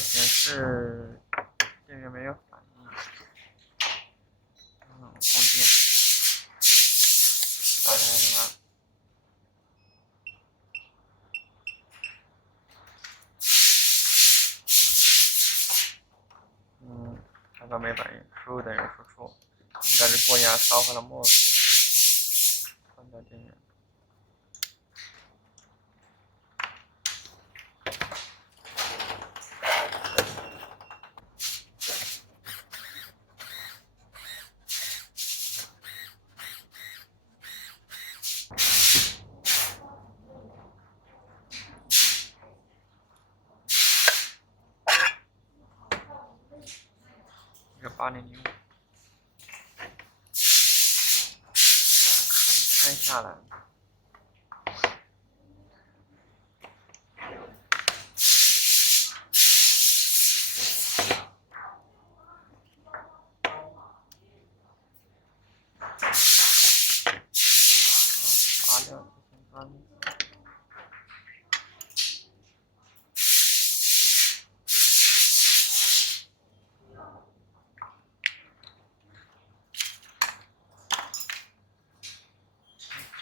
显示电源没有反应，供电，打开什么？看到没反应，输入等于输出，应该是过压烧坏了墨水，关掉电源。8005，开下来。拔掉这些端子。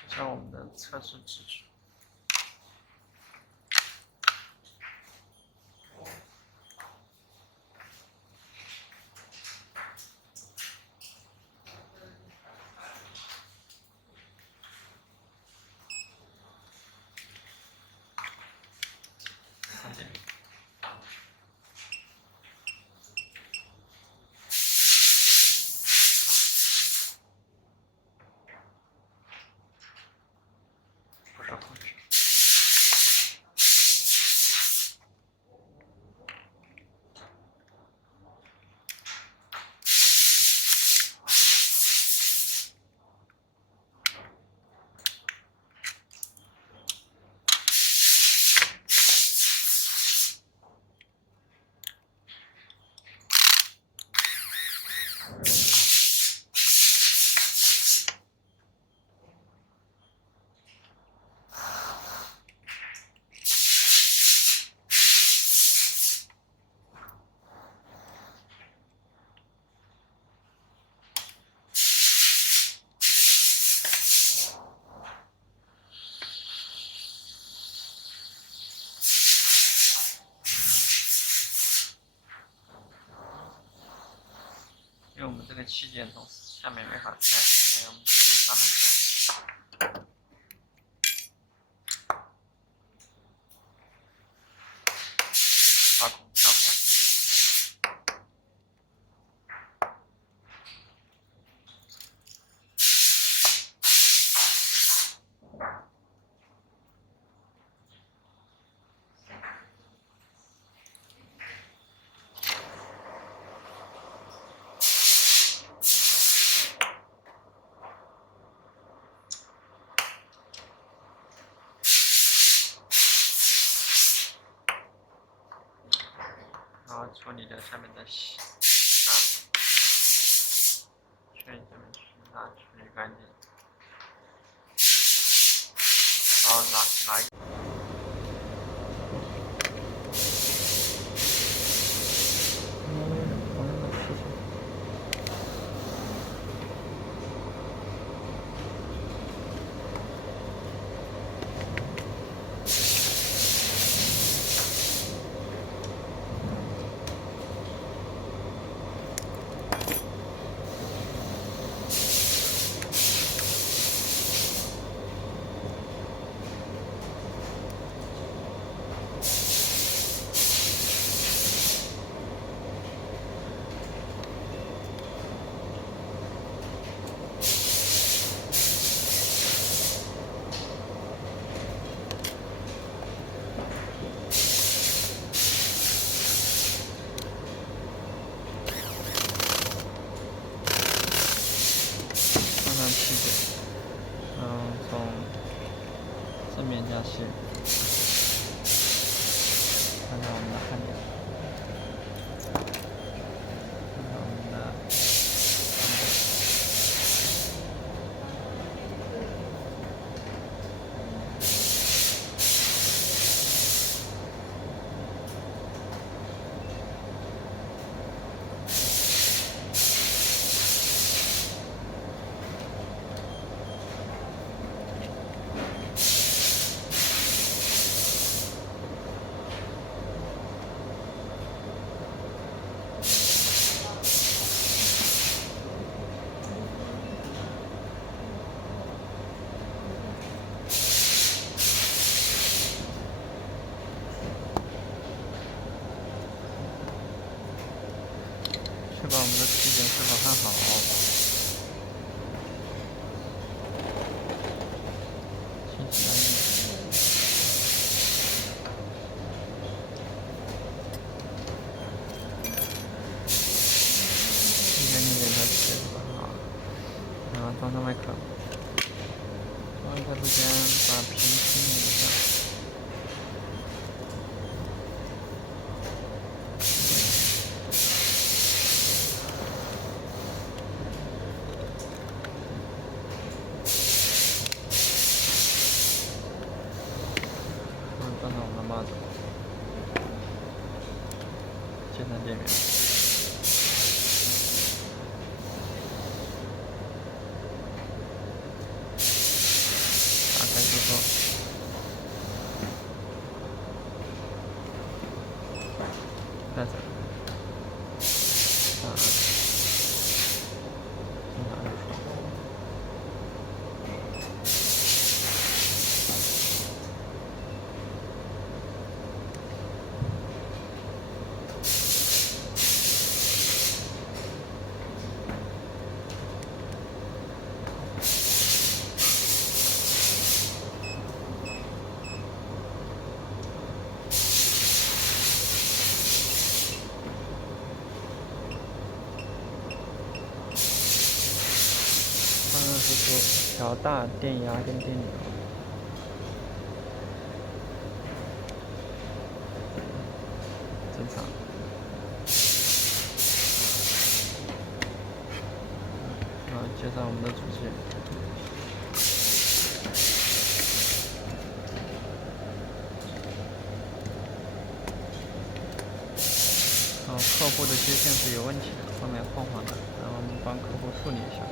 就像我们的测试纸质。因为我们这个器件从下面没法开，所以我们只能从上面开。插孔撬开。然后处理掉下面的细沙，圈下面细沙处理干净。然后拿一。器件，从正面加线，看看我们的焊点，看看我们的装上我们的帽子，接上电源，打开输出，再走，正常输出。输出调大电压跟电流，正常。接上我们的主机，客户的接线是有问题的，后面晃晃的，然后我们帮客户处理一下。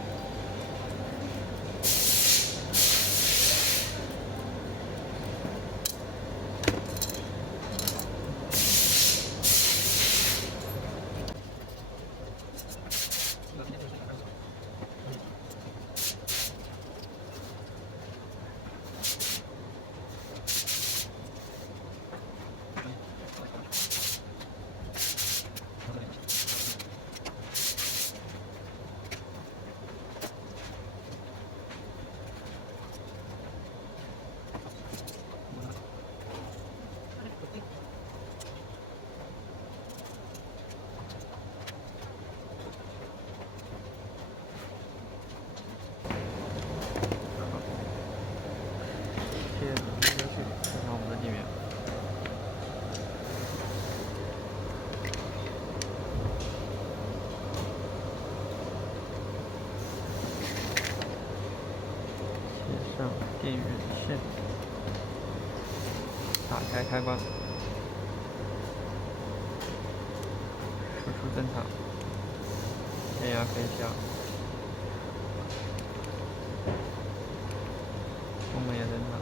上电源线，打开开关，输出正常，电压可以调，功能也正常。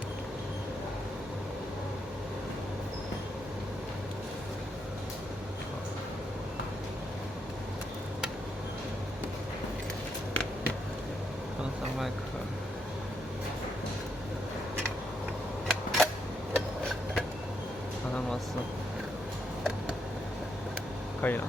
装上外壳。螺丝可以了。